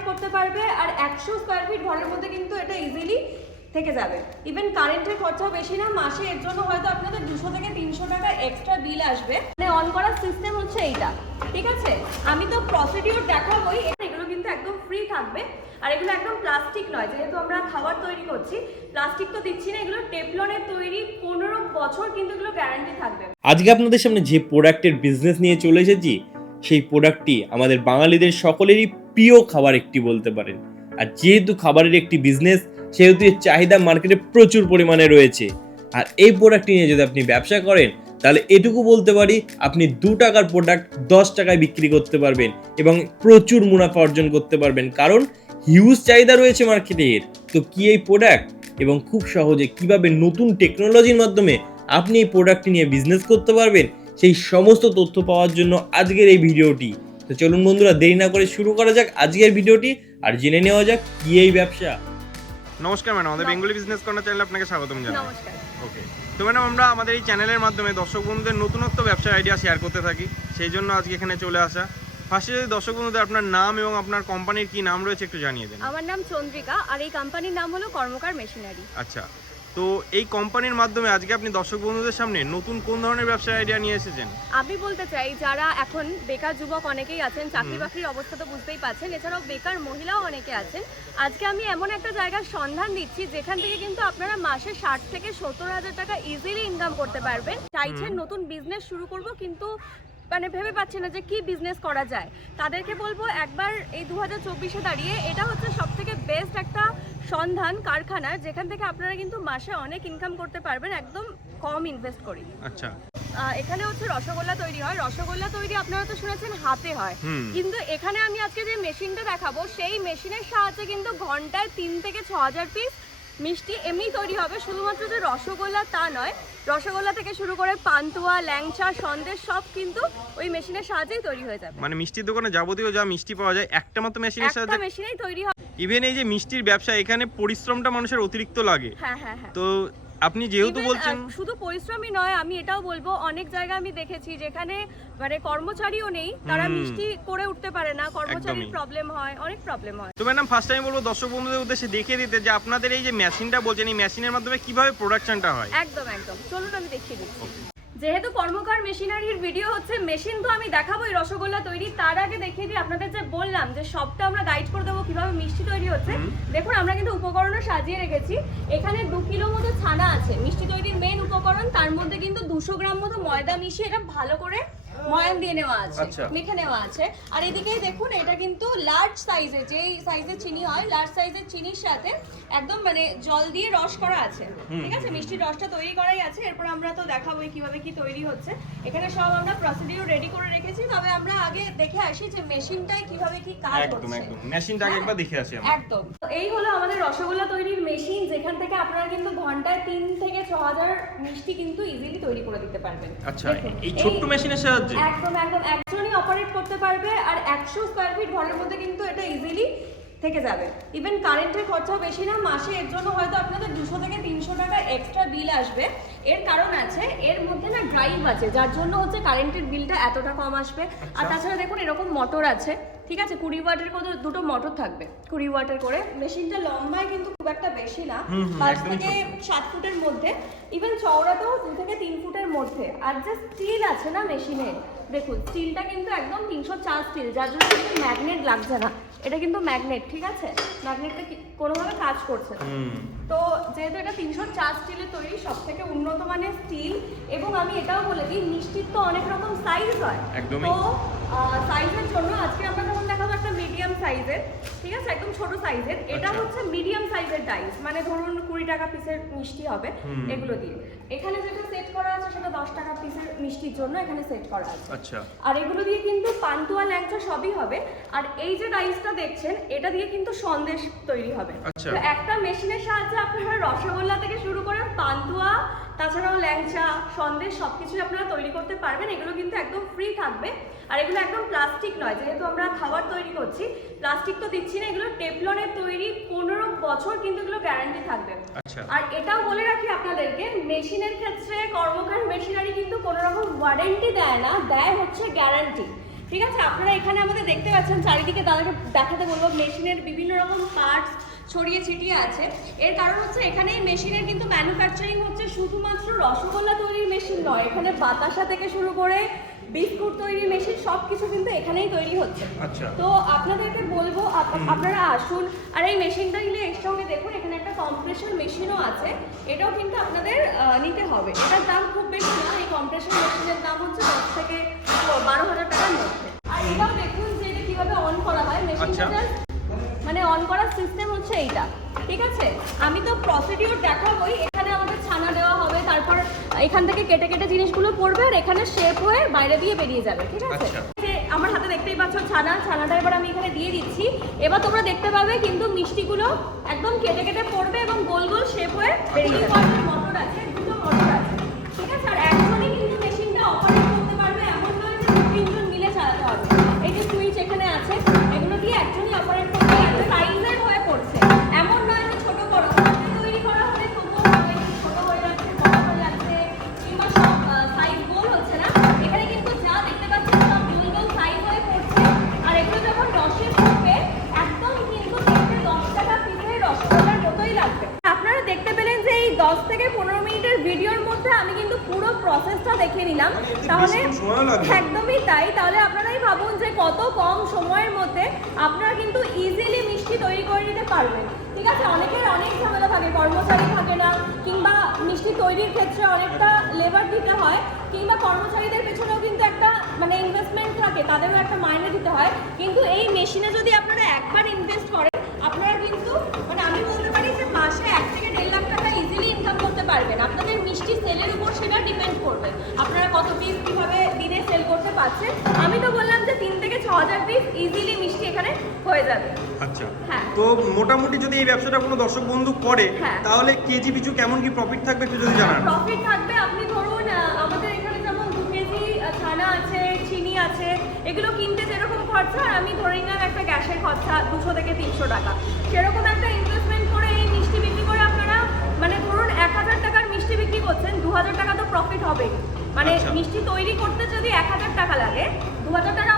Operate করতে পারবে আর একশো স্কোয়ার ফিট ঘরের মধ্যে কিন্তু এটা ইজিলি থেকে যাবে। ইভেন কারেন্টের খরচাও বেশি না, মাসে এর জন্য হয়তো আপনাদের দুশো থেকে তিনশো টাকা এক্সট্রা বিল আসবে। মানে অন করার সিস্টেম হচ্ছে এইটা, ঠিক আছে? আমি তো প্রসিডিওর দেখাবোই, এগুলো কিন্তু একদম ফ্রি থাকবে। আর এগুলো একদম প্লাস্টিক নয়, যেহেতু আমরা খাবার তৈরি করছি প্লাস্টিক তো দিচ্ছি না, এগুলো টেফলনের তৈরি পনেরো বছর কিন্তু এগুলো গ্যারান্টি থাকবে। আজকে আপনাদের সামনে যে প্রোডাক্টের বিজনেস নিয়ে চলে এসেছি সেই প্রোডাক্টটি আমাদের বাঙালিদের সকলেরই প্রিয় খাবার একটি বলতে পারেন। আর যেহেতু খাবারের একটি বিজনেস সেহেতু এর চাহিদা মার্কেটে প্রচুর পরিমাণে রয়েছে। আর এই প্রোডাক্টটি নিয়ে যদি আপনি ব্যবসা করেন, তাহলে এটুকু বলতে পারি, আপনি দু টাকার প্রোডাক্ট দশ টাকায় বিক্রি করতে পারবেন এবং প্রচুর মুনাফা অর্জন করতে পারবেন। কারণ হিউজ চাহিদা রয়েছে মার্কেটের তো কি এই প্রোডাক্ট এবং খুব সহজে কীভাবে নতুন টেকনোলজির মাধ্যমে আপনি এই প্রোডাক্টটি নিয়ে বিজনেস করতে পারবেন? সেই সমস্ত তথ্য পাওয়ার জন্য আজকের এই ভিডিওটি। তো চলুন বন্ধুরা দেরি না করে শুরু করা যাক আজকের ভিডিওটি আর জেনে নেওয়া যাক কি এই ব্যবসা। নমস্কার ম্যাডাম আমাদের বেঙ্গলি বিজনেস কর্নার চ্যানেলে আপনাকে স্বাগতম জানাই। নমস্কার। ওকে তো ম্যাডাম আমরা আমাদের এই চ্যানেলের মাধ্যমে দর্শক বন্ধুদের নতুনত্ব ব্যবসার আইডিয়া শেয়ার করতে থাকি। সেই জন্য আজকে এখানে চলে আসা। ফার্স্টে যদি দর্শক বন্ধুদের আপনার নাম এবং আপনার কোম্পানির কি নাম রয়েছে একটু জানিয়ে দেন। আমার নাম চন্দ্রিকা আর এই কোম্পানির নাম হলো কর্মকার মেশিনারি। আচ্ছা। তো এই কোম্পানির মাধ্যমে আজকে আপনি দর্শক বন্ধুদের সামনে নতুন কোন ধরনের ব্যবসার আইডিয়া নিয়ে এসেছেন? আমি বলতে চাই যারা এখন বেকার যুবক অনেকেই আছেন চাকরি বাকরির অবস্থা তো বুঝতেই পাচ্ছেন এছাড়াও বেকার মহিলাও অনেকে আছেন। আজকে আমি এমন একটা জায়গার সন্ধান দিচ্ছি যেখান থেকে কিন্তু আপনারা মাসে ষাট থেকে সত্তর হাজার টাকা ইজিলি ইনকাম করতে পারবেন। চাইছেন নতুন বিজনেস শুরু করব কিন্তু মানে ভেবে পাচ্ছে না যে কি বিজনেস করা যায়। তাদেরকে বলব একবার এই দু হাজার চব্বিশে দাঁড়িয়ে এটা হচ্ছে সব বেস্ট একটা সন্ধান কারখানার যেখান থেকে আপনারা কিন্তু মাসে অনেক ইনকাম করতে পারবেন একদম কম ইনভেস্ট করি আচ্ছা। এখানে হচ্ছে রসগোল্লা তৈরি হয়। রসগোল্লা তৈরি আপনারা তো শুনেছেন হাতে হয়। কিন্তু এখানে আমি আজকে যে মেশিনটা দেখাবো সেই মেশিনের সাহায্যে কিন্তু ঘন্টায় তিন থেকে ছ হাজার পিস মিষ্টি এমনি তৈরি হবে। শুধুমাত্র যে রসগোল্লা তা নয় রসগোল্লা থেকে শুরু করে পান্তুয়া ল্যাংচা সন্দেশ সব কিন্তু ওই মেশিনের সাহায্যেই তৈরি হয়ে যাবে। মানে মিষ্টির দোকানে যাবতীয় যা মিষ্টি পাওয়া যায় একটা মাত্র মেশিনের সাহায্যে? মেশিনেই তৈরি হবে ইভেন এই যে মিষ্টির ব্যবসা এখানে পরিশ্রমটা মানুষের অতিরিক্ত লাগে। হ্যাঁ হ্যাঁ হ্যাঁ। তো আপনি যেহেতু বলছেন শুধু পরিশ্রমই নয় আমি এটাও বলব অনেক জায়গায় আমি দেখেছি যেখানে মানে কর্মচারীও নেই তারা মিষ্টি করে উঠতে পারে না কর্মচারীর প্রবলেম হয় অনেক প্রবলেম হয়। তো ম্যাডাম ফার্স্ট টাইম বলব দর্শক বন্ধুদের উদ্দেশ্যে দেখিয়ে দিতে যে আপনাদের এই যে মেশিনটা বলছেন এই মেশিনের মাধ্যমে কীভাবে প্রোডাকশনটা হয়? একদম একদম। চলুন আমি দেখিয়ে দিচ্ছি। যেহেতু কর্মকার মেশিনারির ভিডিও হচ্ছে মেশিন তো আমি দেখাবো এই রসগোল্লা তৈরি। তার আগে দেখিয়ে দিই আপনাদের যে বললাম যে সবটা আমরা গাইড করে দেবো কীভাবে মিষ্টি তৈরি হচ্ছে। দেখুন আমরা কিন্তু উপকরণও সাজিয়ে রেখেছি। এখানে দু কিলো মতো ছানা আছে। মিষ্টি তৈরির মেন উপকরণ তার মধ্যে কিন্তু দুশো গ্রাম মতো ময়দা মিশিয়ে এটা ভালো করে ময়ান দিয়ে নেওয়া আছে আচ্ছা। মেখে নেওয়া আছে। আর এদিকে দেখুন এটা কিন্তু লার্জ সাইজের যে সাইজের চিনি হয় লার্জ সাইজের চিনির সাথে একদম মানে জল দিয়ে রস করা আছে। ঠিক আছে? মিষ্টির রসটা তৈরি করাই আছে। এরপর আমরা তো দেখাবোই কীভাবে কি তৈরি হচ্ছে। এখানে সব আমরা প্রসিডিউর রেডি করে রেখেছি। তবে আমরা আগে দেখে আসি যে মেশিনটায় কীভাবে কি কাজ একদম একদম। মেশিনটাকে একবার দেখে আসি আমরা। একদম। তো এই হলো আমাদের রসগোল্লা তৈরির মেশিন যেখান থেকে আপনারা কিন্তু ঘন্টায় তিন থেকে ছ হাজার মিষ্টি কিন্তু ইজিলি তৈরি করে দিতে পারবেন। আচ্ছা এই ছোট্ট মেশিনের সাহায্যে একদম একদম। একজনই অপারেট করতে পারবে আর একশো স্কোয়ার ফিট ঘরের মধ্যে কিন্তু এটা ইজিলি থেকে যাবে। ইভেন কারেন্টের খরচাও বেশি না মাসে এর জন্য হয়তো আপনাদের দুশো থেকে তিনশো টাকা এক্সট্রা বিল আসবে। এর কারণ আছে এর মধ্যে না ড্রাইভ আছে যার জন্য হচ্ছে কারেন্টের বিলটা এতটা কম আসবে। আর তাছাড়া দেখুন এরকম মোটর আছে ঠিক আছে? কুড়ি ওয়াটের করে দুটো মোটর থাকবে কুড়ি ওয়াটের করে। মেশিনটা লম্বায় কিন্তু খুব একটা বেশি না পাঁচ থেকে সাত ফুটের মধ্যে। ইভেন চওড়াতেও দু থেকে তিন ফুটের মধ্যে। আর যে স্টিল আছে না মেশিনে দেখুন স্টিলটা কিন্তু একদম তিনশো চার স্টিল যার জন্য কিন্তু ম্যাগনেট লাগছে না। এটা কিন্তু ম্যাগনেট ঠিক আছে? ম্যাগনেটটা কোনোভাবে কাজ করছে না। তো যেহেতু এটা তিনশো চার স্টিলে তৈরি সব থেকে উন্নত মানের স্টিল এবং আমি এটাও বলে দিই মিষ্টির তো অনেক রকম সাইজ হয়। তো সাইজের জন্য আজকে আমরা যেমন দেখাবো একটা মিডিয়াম সাইজের ঠিক আছে? একদম ছোট সাইজের এটা আচ্ছা। হচ্ছে মিডিয়াম সাইজের ডাইস মানে ধরুন কুড়ি টাকা পিসের মিষ্টি হবে এগুলো দিয়ে। এখানে যেটা সেট করা আছে সেটা দশ টাকা পিসের মিষ্টির জন্য এখানে সেট করা আছে। আচ্ছা। আর এগুলো দিয়ে কিন্তু পান্তুয়া ল্যাংচা সবই হবে। আর এই যে ডাইসটা দেখছেন এটা দিয়ে কিন্তু সন্দেশ তৈরি হবে। আচ্ছা। একটা মেশিনের সাহায্যে আপনারা রসগোল্লা থেকে শুরু করে পান্তুয়া তাছাড়াও ল্যাংচা সন্দেশ সব সবকিছুই আপনারা তৈরি করতে পারবেন। এগুলো কিন্তু একদম ফ্রি থাকবে। আর এগুলো একদম প্লাস্টিক নয়। যেহেতু আমরা খাবার তৈরি করছি প্লাস্টিক তো দিচ্ছি না। এগুলো টেফলনের তৈরি পনেরো বছর কিন্তু এগুলো গ্যারান্টি থাকবে। আচ্ছা। আর এটাও বলে রাখি আপনাদেরকে মেশিনের ক্ষেত্রে কর্মকার মেশিনারি কিন্তু কোনো রকম ওয়ারেন্টি দেয় না। দেয় হচ্ছে গ্যারান্টি ঠিক আছে? আপনারা এখানে আমাদের দেখতে পাচ্ছেন চারিদিকে দাদাকে দেখাতে বলব। মেশিনের বিভিন্ন রকম পার্টস ছড়িয়ে ছিটিয়ে আছে। এর কারণ হচ্ছে এখানে এই মেশিনের কিন্তু ম্যানুফ্যাকচারিং হচ্ছে শুধুমাত্র রসগোল্লা তৈরির মেশিন নয় এখানে বাতাসা থেকে শুরু করে বিস্কুট তৈরির মেশিন সব কিছু কিন্তু এখানেই তৈরি হচ্ছে। আচ্ছা। তো আপনাদেরকে বলব আপনারা আসুন। আর এই মেশিনটা নিলে এর সঙ্গে দেখুন এখানে একটা কম্প্রেশন মেশিনও আছে। এটাও কিন্তু আপনাদের নিতে হবে। এটার দাম খুব বেশি না এই কম্প্রেশন মেশিনের দাম হচ্ছে দশ থেকে বারো হাজার টাকার মধ্যে। আর এটাও দেখুন যে এটা কীভাবে অন করা হয়। মেশিনটা আচ্ছা। just মানে অন করার সিস্টেম হচ্ছে এইটা ঠিক আছে? আমি তো প্রসিডিওর দেখাবোই এখানে আমাদের ছানা দেওয়া হবে তারপর এখান থেকে কেটে কেটে জিনিসগুলো পড়বে আর এখানে শেপ হয়ে বাইরে দিয়ে বেরিয়ে যাবে ঠিক আছে? আচ্ছা। আমার হাতে দেখতেই পাচ্ছ ছানা ছানাটা এবার আমি এখানে দিয়ে দিচ্ছি। এবার তোমরা দেখতে পাবে কিন্তু মিষ্টিগুলো একদম কেটে কেটে পড়বে এবং গোল গোল শেপ হয়ে বেরিয়ে যাবে। মটর মটর আছে আপনারা কিন্তু ইজিলি মিষ্টি তৈরি করে নিতে পারবেন। ঠিক আছে? অনেকের অনেক ঝামেলা থাকে, কর্মচারী থাকে না, কিংবা মিষ্টি তৈরির ক্ষেত্রে অনেকটা লেবার দিতে হয়, কিংবা কর্মচারীদের পেছনেও কিন্তু একটা মানে ইনভেস্টমেন্ট থাকে, তাদেরও একটা মাইনে দিতে হয়। কিন্তু এই মেশিনে যদি আপনারা একবার ইনভেস্ট করেন, আপনারা কিন্তু মানে আমি বলতে পারি যে মাসে এক থেকে দেড় লাখ টাকা ইজিলি ইনকাম করতে পারবেন। আপনাদের মিষ্টি সেলের উপর সেটা ডিপেন্ড করবে। আপনারা কত পিস কীভাবে দিনে সেল করতে পারছেন? আমি তো বললাম যে হাজার পিস ইজিলি মিষ্টি এখানে হয়ে যাবে আচ্ছা হ্যাঁ। তো মোটামুটি যদি এই ব্যবসাটা কোনো দর্শক বন্ধু করে হ্যাঁ। তাহলে কেজি পিছু কেমন কি প্রফিট থাকবে একটু যদি জানান প্রফিট থাকবে আপনি ধরুন আমাদের এখানে যেমন দু কেজি ছানা আছে চিনি আছে এগুলো কিনতে যেরকম খরচা আর আমি ধরে নিলাম একটা গ্যাসের খরচা দুশো থেকে তিনশো টাকা সেরকম একটা ইনভেস্টমেন্ট করে এই মিষ্টি বিক্রি করে আপনারা মানে ধরুন এক হাজার টাকার মিষ্টি বিক্রি করছেন দু হাজার টাকা তো প্রফিট হবেই মানে আচ্ছা। মিষ্টি তৈরি করতে যদি এক হাজার টাকা লাগে দু হাজার টাকা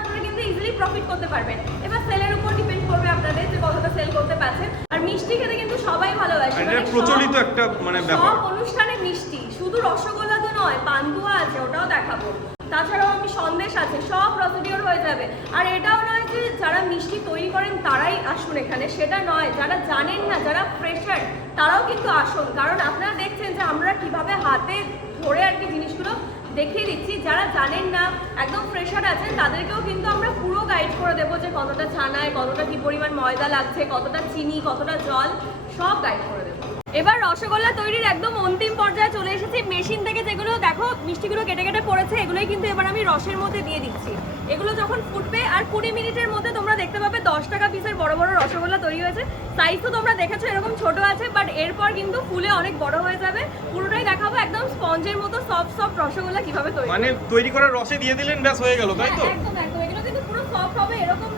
প্রফিট করতে পারবেন। এবার সেলের উপর ডিপেন্ড করবে আপনাদের যে কতটা সেল করতে পারছেন। আর মিষ্টি খেতে কিন্তু সবাই ভালোবাসে। মানে এটা প্রচলিত একটা মানে ব্যাপার। সব অনুষ্ঠানে মিষ্টি। শুধু রসগোল্লা তো নয় পান্তুয়া আছে ওটাও দেখাবো। তাছাড়াও আমি সন্দেশ আছে সব প্রসিডিওর হয়ে যাবে। আর এটাও নয় যে যারা মিষ্টি তৈরি করেন তারাই আসুন এখানে। সেটা নয় যারা জানেন না যারা ফ্রেশার তারাও কিন্তু আসুন। কারণ আপনারা দেখছেন যে আমরা কীভাবে হাতে ধরে আর কি জিনিসগুলো দেখিয়ে দিচ্ছি, যারা জানেন না, একদম ফ্রেশার আছেন, তাদেরকেও কিন্তু আমরা পুরো গাইড করে দেবো যে কতটা ছানায়, কতটা কি পরিমাণ ময়দা লাগছে, কতটা চিনি, কতটা জল, সব গাইড করে দেবো। এবার রসগোল্লা তৈরির একদম অন্তিম পর্যায়ে চলে এসেছি মেশিন থেকে যেগুলো দেখো মিষ্টিগুলো কেটে কেটে পড়েছে এগুলোই কিন্তু এবার আমি রসের মধ্যে দিয়ে দিচ্ছি। এগুলো যখন ফুটবে আর কুড়ি মিনিটের মধ্যে তোমরা দেখতে পাবে দশ টাকা পিসের বড় বড় রসগোল্লা তৈরি হয়েছে। সাইজ তো তোমরা দেখেছ এরকম ছোট আছে বাট এরপর কিন্তু ফুলে অনেক বড় হয়ে যাবে। পুরোটাই দেখাবো একদম স্পঞ্জের মতো সফট সফট রসগোল্লা কীভাবে তৈরি মানে তৈরি করার রসে দিয়ে দিলেন ব্যাস হয়ে গেল তাই তো? হ্যাঁ, একদম একদম। এগুলো কিন্তু পুরো সফট হবে এরকম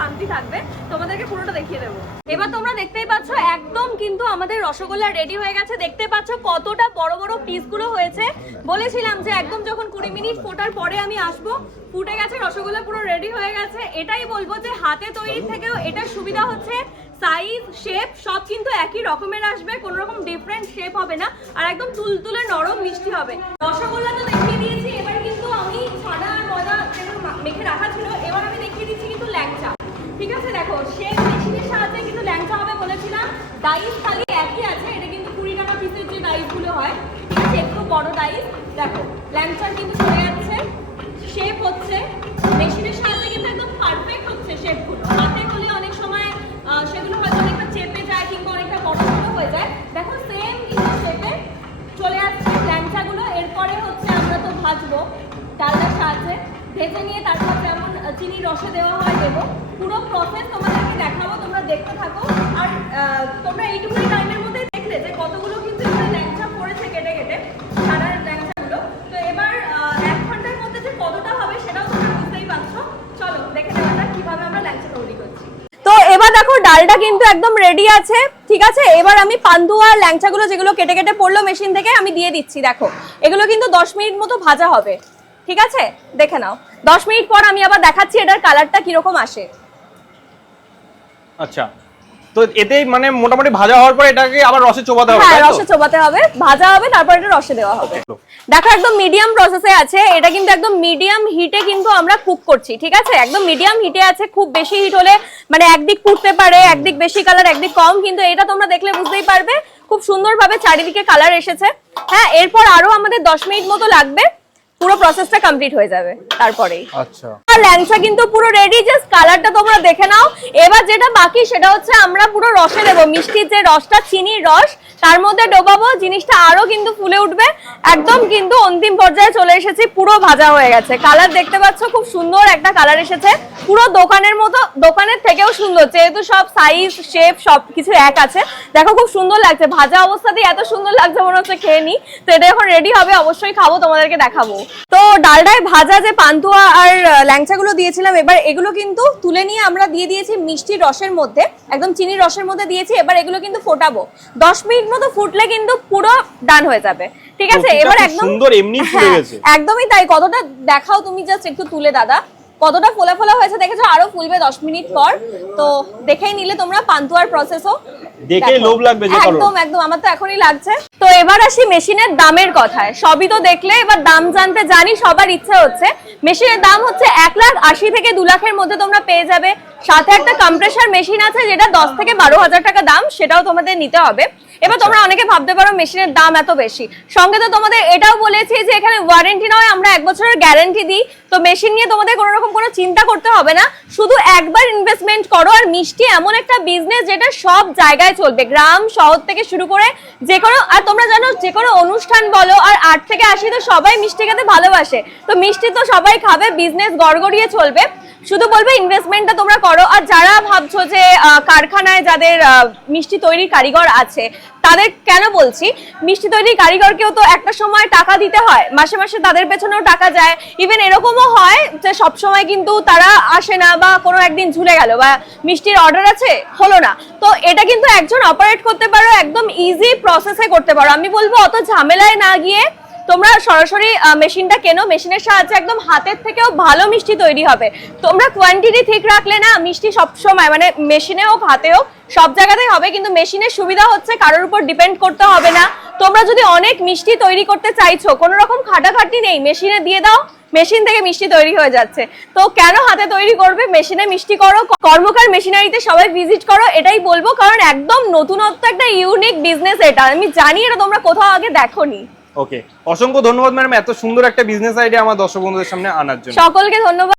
খামতি থাকবে, তোমাদেরকে পুরোটা দেখিয়ে দেবো। এবার তোমরা দেখতেই পাচ্ছ, একদম কিন্তু আমাদের রসগোল্লা রেডি হয়ে গেছে। দেখতে পাচ্ছ কতটা বড় বড় পিসগুলো হয়েছে। বলেছিলাম যে একদম যখন কুড়ি মিনিট ফোটার পরে আমি আসব, ফুটে গেছে, রসগোল্লা পুরো রেডি হয়ে গেছে। এটাই বলব যে হাতে তৈরি থেকেও এটার সুবিধা হচ্ছে। সাইজ শেপ সব কিন্তু একই রকমের আসবে, কোনো রকম ডিফারেন্ট শেপ হবে না। আর একদম তুলতুলে নরম মিষ্টি হবে। রসগোল্লা তো দেখিয়ে দিয়েছি এবার কিন্তু আমি ছানা আর ময়দা যেগুলো মা- মেখে রাখা ছিল এবার আমি দেখিয়ে দিচ্ছি কিন্তু ল্যাংচা ঠিক আছে, দেখো সেই মেশিনের সাহায্যে কিন্তু ল্যাংচা হবে বলেছিলাম। ডাইস খালি একই আছে, এটা কিন্তু কুড়ি টাকা পিসের যে ডাইসগুলো হয়, ঠিক আছে, একটু বড় ডাইস। দেখো, ল্যাংচার কিন্তু চলে যাচ্ছে শেপ হচ্ছে, মেশিনের সাহায্যে কিন্তু একদম পারফেক্ট হচ্ছে শেপগুলো হাতে হলে অনেক সময় সেগুলো হয়তো অনেকটা চেপে যায় কিংবা অনেকটা বড় ছোট হয়ে যায়। দেখো সেম কিন্তু শেপে চলে আসছে ল্যাংচাগুলো। এরপরে হচ্ছে আমরা তো ভাজবো ডালটার সাহায্যে। ভেজে নিয়ে তারপর চিনি রসে দেওয়া হয় দেবো, পুরো প্রসেস তোমাদেরকে দেখাবো, তোমরা দেখতে থাকো। আর তোমরা এইটুকুনি টাইমের মধ্যেই দেখলে যে কতগুলো কিন্তু এখানে ল্যাংচা পড়েছে কেটে কেটে, সারা ল্যাংচাগুলো। তো এবার এক ঘণ্টার মধ্যে যে কতটা হবে সেটাও তোমরা বুঝতেই পারছ। চলো, দেখে নেওয়া যাক কীভাবে আমরা ল্যাংচা তৈরি করছি। তো এবার দেখো, ডালটা কিন্তু একদম রেডি আছে, ঠিক আছে? এবার আমি পান্তুয়া আর ল্যাংচাগুলো যেগুলো কেটে কেটে পড়ল মেশিন থেকে, আমি দিয়ে দিচ্ছি, দেখো। এগুলো কিন্তু দশ মিনিট মতো ভাজা হবে। ঠিক আছে? দেখে নাও। দশ মিনিট পর আমি আবার দেখাচ্ছি এটার কালারটা কীরকম আসে। আচ্ছা। তো এতেই মানে মোটামুটি ভাজা হওয়ার পর এটাকে আবার রসে চোবাতে হবে হ্যাঁ রসে চোবাতে হবে। ভাজা হবে তারপর এটা রসে দেওয়া হবে। দেখো একদম মিডিয়াম প্রসেসে আছে। এটা কিন্তু একদম মিডিয়াম হিটে কিন্তু আমরা কুক করছি ঠিক আছে? একদম মিডিয়াম হিটে আছে। খুব বেশি হিট হলে মানে একদিক পুড়তে পারে একদিক বেশি কালার একদিক কম। কিন্তু এটা তোমরা দেখলে বুঝতেই পারবে। খুব সুন্দরভাবে চারিদিকে কালার এসেছে। হ্যাঁ এরপর আরও আমাদের দশ মিনিট মতো লাগবে। পুরো প্রসেসটা কমপ্লিট হয়ে যাবে তারপরেই। আচ্ছা। আর ল্যাংচা কিন্তু পুরো রেডি জাস্ট কালারটা তোমরা দেখে নাও। এবার যেটা বাকি সেটা হচ্ছে আমরা পুরো রসে দেবো। মিষ্টির যে রসটা চিনির রস তার মধ্যে ডোবাবো। জিনিসটা আরও কিন্তু ফুলে উঠবে। একদম কিন্তু অন্তিম পর্যায়ে চলে এসেছি। পুরো ভাজা হয়ে গেছে। কালার দেখতে পাচ্ছ খুব সুন্দর একটা কালার এসেছে। পুরো দোকানের মতো দোকানের থেকেও সুন্দর। যেহেতু সব সাইজ শেপ সব কিছু এক আছে। দেখো খুব সুন্দর লাগছে। ভাজা অবস্থাতেই এত সুন্দর লাগছে মনে হচ্ছে খেয়ে নি। তো এটা এখন রেডি হবে। অবশ্যই খাব তোমাদেরকে দেখাবো। তো ডালডায় ভাজা যে পান্তুয়া আর ল্যাংচাগুলো দিয়েছিলাম এবার এগুলো কিন্তু তুলে নিয়ে আমরা দিয়ে দিয়েছি মিষ্টি রসের মধ্যে একদম চিনি রসের মধ্যে দিয়েছি এবার এগুলো কিন্তু ফোটাবো। দশ মিনিট মতো ফুটলে কিন্তু পুরো ডান হয়ে যাবে। ঠিক আছে? এবার একদম সুন্দর এমনি ফুটে হ্যাঁ, গেছে। একদমই তাই। কতটা দেখাও তুমি জাস্ট একটু তুলে দাদা। কতটা ফোলা ফোলা হয়েছে দেখেছ? আরও ফুলবে দশ মিনিট পর। তো দেখেই নিলে তোমরা পান্তুয়ার প্রসেসও দেখেই লোভ লাগবে যে। একদম একদম আমার তো এখনই লাগছে। তো এবার আসি মেশিনের দামের কথায়। সবই তো দেখলে এবার দাম জানতে জানি সবার ইচ্ছে হচ্ছে। মেশিনের দাম হচ্ছে এক লাখ আশি থেকে দু লাখের মধ্যে তোমরা পেয়ে যাবে। সাথে একটা কম্প্রেসার মেশিন আছে যেটা দশ থেকে বারো হাজার টাকা দাম সেটাও তোমাদের নিতে হবে। এবার তোমরা অনেকে ভাবতে পারো মেশিনের দাম এত বেশি। সঙ্গে তো তোমাদের এটাও বলেছি যে এখানে ওয়ারেন্টি নয় আমরা এক বছরের গ্যারেন্টি দিই। তো মেশিন নিয়ে তোমাদের কোনো রকম কোনো চিন্তা করতে হবে না। শুধু একবার ইনভেস্টমেন্ট করো আর মিষ্টি এমন একটা বিজনেস যেটা সব জায়গায় চলবে। গ্রাম শহর থেকে শুরু করে যে কোনো আর তোমরা জানো যে কোনো অনুষ্ঠান বলো আর আট থেকে আশি তো সবাই মিষ্টি খেতে ভালোবাসে। তো মিষ্টি তো সবাই খাবে বিজনেস গড়গড়িয়ে চলবে। শুধু বলবে ইনভেস্টমেন্টটা তোমরা করো। আর যারা ভাবছ যে কারখানায় যাদের মিষ্টি তৈরির কারিগর আছে, তাদের কেন বলছি? মিষ্টি তৈরির কারিগরকেও তো একটা সময় টাকা দিতে হয়। মাসে মাসে তাদের পেছনেও টাকা যায়। ইভেন এরকমও হয় যে সব সময় কিন্তু তারা আসে না বা কোনো একদিন ঝুলে গেল বা মিষ্টির অর্ডার আছে, হলো না। তো এটা কিন্তু একজন অপারেট করতে পারো, একদম ইজি প্রসেসে করতে পারো। আমি বলব অত ঝামেলায় না গিয়ে তোমরা সরাসরি মেশিনটা কেনো? মেশিনের সাহায্যে একদম হাতের থেকেও ভালো মিষ্টি তৈরি হবে। তোমরা কোয়ান্টিটি ঠিক রাখলে না, মিষ্টি সব সময় মানে মেশিনে হোক, হাতে হোক, সব জায়গাতেই হবে, কিন্তু মেশিনের সুবিধা হচ্ছে কারোর উপর ডিপেন্ড করতে হবে না। তোমরা যদি অনেক মিষ্টি তৈরি করতে চাইছো কোনো রকম খাটাখাটি নেই, মেশিনে দিয়ে দাও, মেশিন থেকে মিষ্টি তৈরি হয়ে যাচ্ছে। তো কেন হাতে তৈরি করবে? মেশিনে মিষ্টি করো, কর্মকার মেশিনারিতে সবাই ভিজিট করো, এটাই বলব, কারণ একদম নতুনত্ব একটা ইউনিক বিজনেস এটা। আমি জানি এটা তোমরা কোথাও আগে দেখোনি। ওকে অসংখ্য ধন্যবাদ ম্যাডাম, এত সুন্দর একটা বিজনেস আইডিয়া আমার দর্শক বন্ধুদের সামনে আনার জন্য। সকলকে ধন্যবাদ।